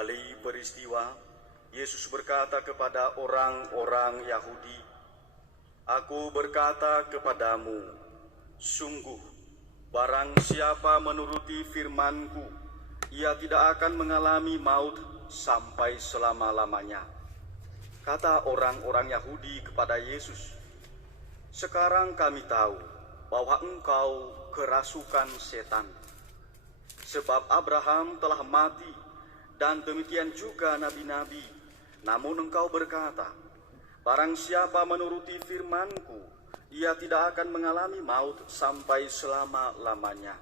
Sekali peristiwa, Yesus berkata kepada orang-orang Yahudi, "Aku berkata kepadamu, sungguh, barang siapa menuruti firman-Ku, ia tidak akan mengalami maut sampai selama-lamanya." Kata orang-orang Yahudi kepada Yesus, "Sekarang kami tahu bahwa engkau kerasukan setan. Sebab Abraham telah mati, dan demikian juga nabi-nabi. Namun engkau berkata, barang siapa menuruti firman-Ku, ia tidak akan mengalami maut sampai selama-lamanya.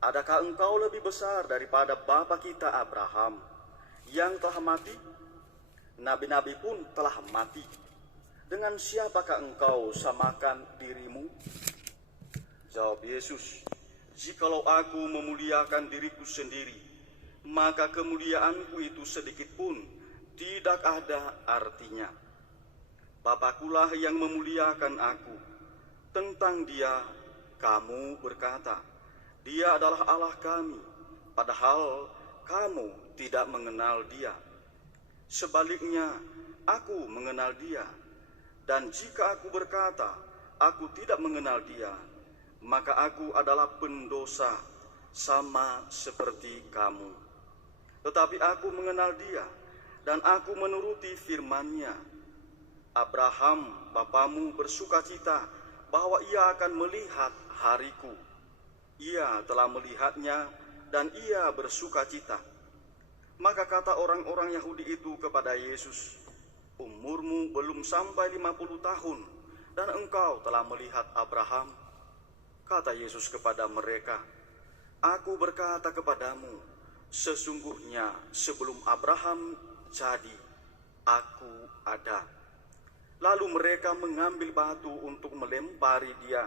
Adakah engkau lebih besar daripada bapa kita Abraham, yang telah mati? Nabi-nabi pun telah mati. Dengan siapakah engkau samakan dirimu?" Jawab Yesus, "Jikalau aku memuliakan diriku sendiri, maka kemuliaanku itu sedikit pun tidak ada artinya. Bapakulah yang memuliakan aku. Tentang Dia kamu berkata, Dia adalah Allah kami, padahal kamu tidak mengenal Dia. Sebaliknya, aku mengenal Dia. Dan jika aku berkata, aku tidak mengenal Dia, maka aku adalah pendosa, sama seperti kamu. Tetapi aku mengenal Dia, dan aku menuruti firman-Nya. Abraham, bapamu, bersukacita bahwa ia akan melihat hariku. Ia telah melihatnya, dan ia bersukacita." Maka kata orang-orang Yahudi itu kepada Yesus, "Umurmu belum sampai 50 tahun, dan engkau telah melihat Abraham?" Kata Yesus kepada mereka, "Aku berkata kepadamu, sesungguhnya sebelum Abraham jadi, aku ada." Lalu mereka mengambil batu untuk melempari Dia,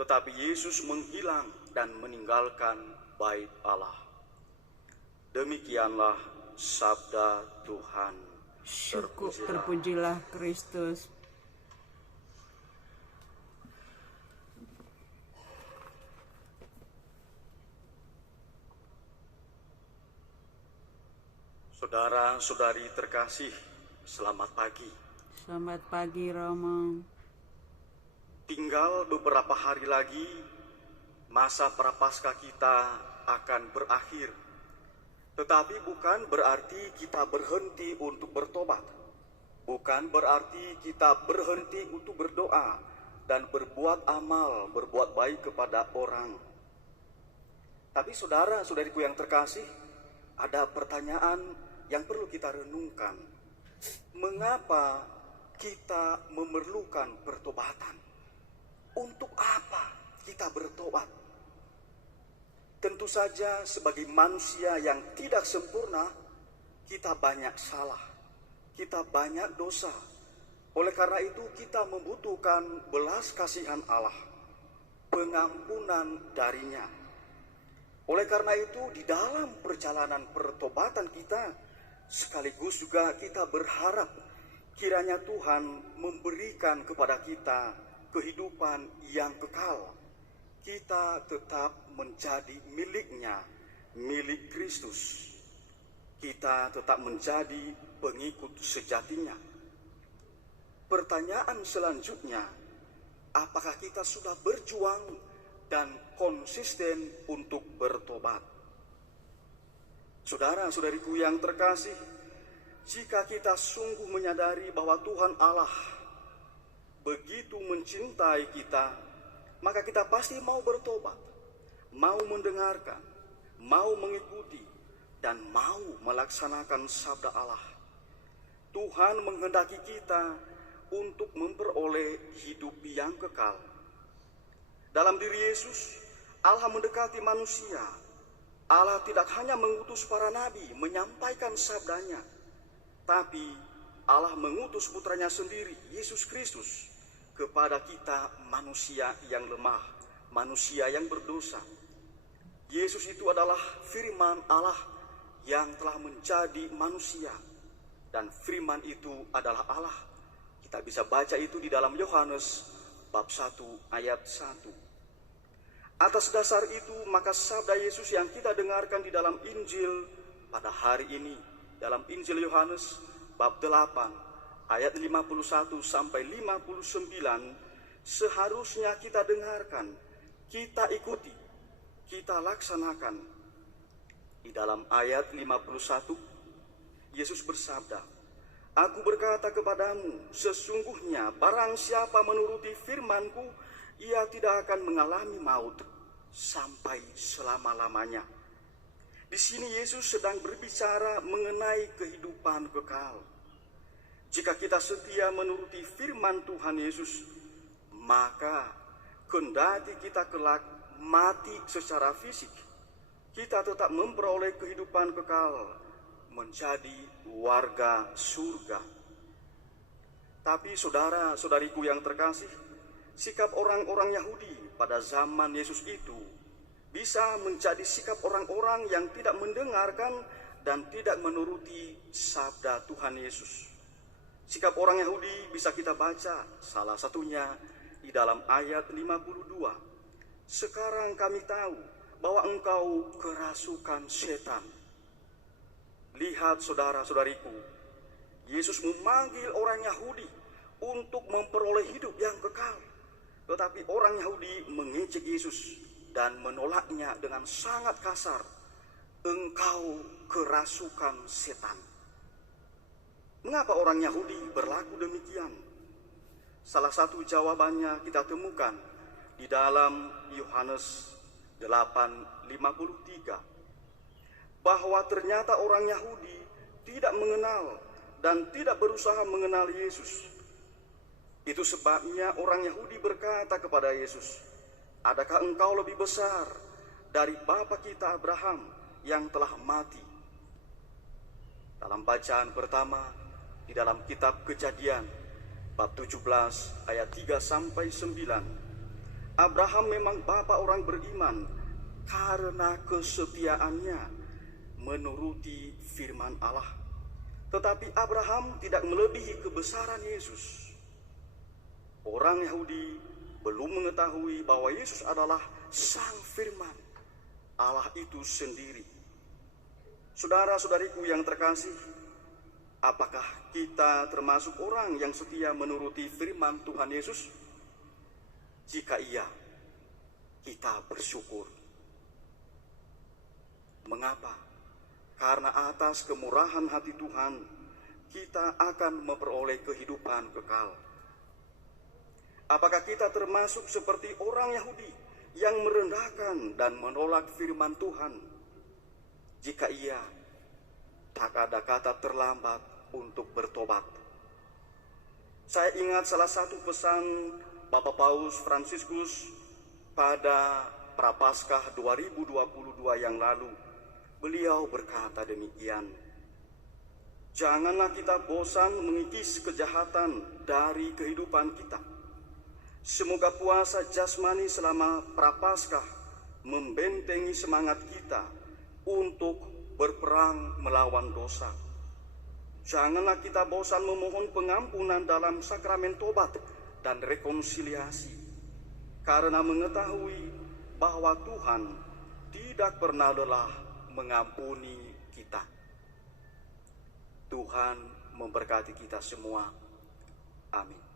tetapi Yesus menghilang dan meninggalkan bait Allah. Demikianlah sabda Tuhan. Terpujilah Kristus. Saudara-saudari terkasih, selamat pagi. Selamat pagi, Romo. Tinggal beberapa hari lagi, masa prapaskah kita akan berakhir. Tetapi bukan berarti kita berhenti untuk bertobat. Bukan berarti kita berhenti untuk berdoa dan berbuat amal, berbuat baik kepada orang. Tapi saudara-saudariku yang terkasih, ada pertanyaan yang perlu kita renungkan. Mengapa kita memerlukan pertobatan? Untuk apa kita bertobat? Tentu saja sebagai manusia yang tidak sempurna, kita banyak salah, kita banyak dosa. Oleh karena itu kita membutuhkan belas kasihan Allah, pengampunan darinya. Oleh karena itu di dalam perjalanan pertobatan kita, sekaligus juga kita berharap kiranya Tuhan memberikan kepada kita kehidupan yang kekal. Kita tetap menjadi milik-Nya, milik Kristus. Kita tetap menjadi pengikut sejatinya. Pertanyaan selanjutnya, apakah kita sudah berjuang dan konsisten untuk bertobat? Saudara-saudariku yang terkasih, jika kita sungguh menyadari bahwa Tuhan Allah begitu mencintai kita, maka kita pasti mau bertobat, mau mendengarkan, mau mengikuti, dan mau melaksanakan sabda Allah. Tuhan menghendaki kita untuk memperoleh hidup yang kekal. Dalam diri Yesus, Allah mendekati manusia. Allah tidak hanya mengutus para nabi menyampaikan sabdanya, tapi Allah mengutus putranya sendiri, Yesus Kristus, kepada kita manusia yang lemah, manusia yang berdosa. Yesus itu adalah firman Allah yang telah menjadi manusia, dan firman itu adalah Allah. Kita bisa baca itu di dalam Yohanes bab 1 ayat 1. Atas dasar itu, maka sabda Yesus yang kita dengarkan di dalam Injil pada hari ini dalam Injil Yohanes bab 8 ayat 51 sampai 59 seharusnya kita dengarkan, kita ikuti, kita laksanakan. Di dalam ayat 51, Yesus bersabda, "Aku berkata kepadamu, sesungguhnya barang siapa menuruti firman-Ku, ia tidak akan mengalami maut sampai selama-lamanya." Di sini Yesus sedang berbicara mengenai kehidupan kekal. Jika kita setia menuruti firman Tuhan Yesus, maka kendati kita kelak mati secara fisik, kita tetap memperoleh kehidupan kekal, menjadi warga surga. Tapi saudara-saudariku yang terkasih, sikap orang-orang Yahudi pada zaman Yesus itu bisa menjadi sikap orang-orang yang tidak mendengarkan dan tidak menuruti sabda Tuhan Yesus. Sikap orang Yahudi bisa kita baca salah satunya di dalam ayat 52. "Sekarang kami tahu bahwa engkau kerasukan setan." Lihat saudara-saudariku, Yesus memanggil orang Yahudi untuk memperoleh hidup yang kekal. Tetapi orang Yahudi mengejek Yesus dan menolaknya dengan sangat kasar. "Engkau kerasukan setan." Mengapa orang Yahudi berlaku demikian? Salah satu jawabannya kita temukan di dalam Yohanes 8:53. Bahwa ternyata orang Yahudi tidak mengenal dan tidak berusaha mengenal Yesus. Itu sebabnya orang Yahudi berkata kepada Yesus, "Adakah engkau lebih besar dari bapa kita Abraham yang telah mati?" Dalam bacaan pertama di dalam kitab Kejadian bab 17 ayat 3 sampai 9, Abraham memang bapa orang beriman karena kesetiaannya menuruti firman Allah. Tetapi Abraham tidak melebihi kebesaran Yesus. Orang Yahudi belum mengetahui bahwa Yesus adalah Sang Firman, Allah itu sendiri. Saudara-saudariku yang terkasih, apakah kita termasuk orang yang setia menuruti firman Tuhan Yesus? Jika iya, kita bersyukur. Mengapa? Karena atas kemurahan hati Tuhan, kita akan memperoleh kehidupan kekal. Apakah kita termasuk seperti orang Yahudi yang merendahkan dan menolak firman Tuhan? Jika iya, tak ada kata terlambat untuk bertobat. Saya ingat salah satu pesan Bapak Paus Fransiskus pada Prapaskah 2022 yang lalu. Beliau berkata demikian, "Janganlah kita bosan mengikis kejahatan dari kehidupan kita. Semoga puasa jasmani selama Prapaskah membentengi semangat kita untuk berperang melawan dosa. Janganlah kita bosan memohon pengampunan dalam sakramen tobat dan rekonsiliasi, karena mengetahui bahwa Tuhan tidak pernah lelah mengampuni kita." Tuhan memberkati kita semua. Amin.